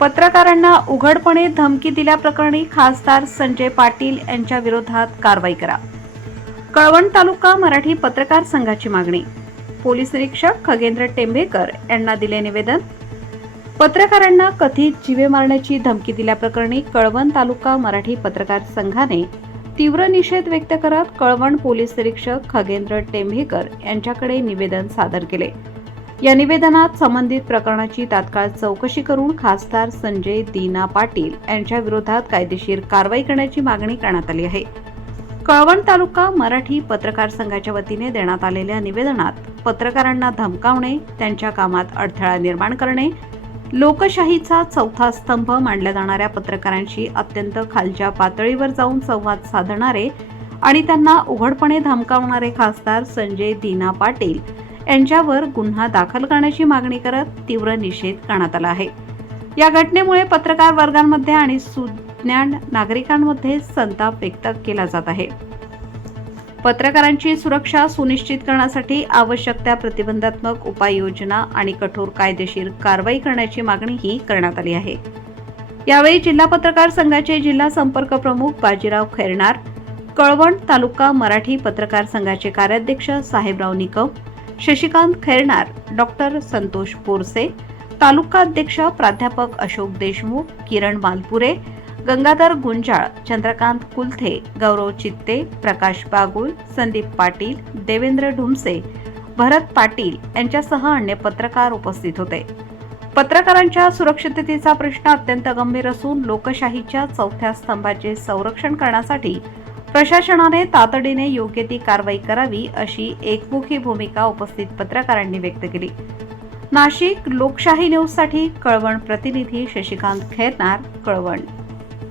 पत्रकारांना उघडपणे धमकी दिल्याप्रकरणी खासदार संजय पाटील यांच्या विरोधात कारवाई करा. कळवण तालुका मराठी पत्रकार संघाची मागणी. पोलीस निरीक्षक खगेंद्र टेंभेकर यांना दिले निवेदन. पत्रकारांना कथित जीवे मारण्याची धमकी दिल्याप्रकरणी कळवण तालुका मराठी पत्रकार संघाने तीव्र निषेध व्यक्त करत कळवण पोलीस निरीक्षक खगेंद्र टेंभेकर यांच्याकडे निवेदन सादर केले. या निवेदनात संबंधित प्रकरणाची तात्काळ चौकशी करून खासदार संजय दीना पाटील यांच्या विरोधात कायदेशीर कारवाई करण्याची मागणी करण्यात आली आहे. कळवण तालुका मराठी पत्रकार संघाच्या वतीने देण्यात आलेल्या निवेदनात पत्रकारांना धमकावणे, त्यांच्या कामात अडथळा निर्माण करणे, लोकशाहीचा चौथा स्तंभ मानल्या जाणाऱ्या पत्रकारांशी अत्यंत खालच्या पातळीवर जाऊन संवाद साधणारे आणि त्यांना उघडपणे धमकावणारे खासदार संजय दीना पाटील यांच्यावर गुन्हा दाखल करण्याची मागणी करत तीव्र निषेध करण्यात आला आहे. या घटनेमुळे पत्रकार वर्गांमध्ये आणि सुज्ञान नागरिकांमध्ये संताप व्यक्त केला जात आहे. पत्रकारांची सुरक्षा सुनिश्चित करण्यासाठी आवश्यक त्या प्रतिबंधात्मक उपाययोजना आणि कठोर कायदेशीर कारवाई करण्याची मागणीही करण्यात आली आहे. यावेळी जिल्हा पत्रकार संघाचे जिल्हा संपर्क प्रमुख बाजीराव खैरनार, कळवण तालुका मराठी पत्रकार संघाचे कार्याध्यक्ष साहेबराव निकम, शशिकांत खैरनार, डॉक्टर संतोष पोरसे, तालुका अध्यक्ष प्राध्यापक अशोक देशमुख, किरण मालपुरे, गंगाधर गुंजाळ, चंद्रकांत कुलथे, गौरव चित्ते, प्रकाश बागुल, संदीप पाटील, देवेंद्र ढुमसे, भरत पाटील यांच्यासह अन्य पत्रकार उपस्थित होते. पत्रकारांच्या सुरक्षिततेचा प्रश्न अत्यंत गंभीर असून लोकशाहीच्या चौथ्या स्तंभाचे संरक्षण करण्यासाठी प्रशासनाने तातडीने योग्य ती कारवाई करावी अशी एकमुखी भूमिका उपस्थित पत्रकारांनी व्यक्त केली. नाशिक लोकशाही न्यूजसाठी कळवण प्रतिनिधी शशिकांत खैरनार, कळवण.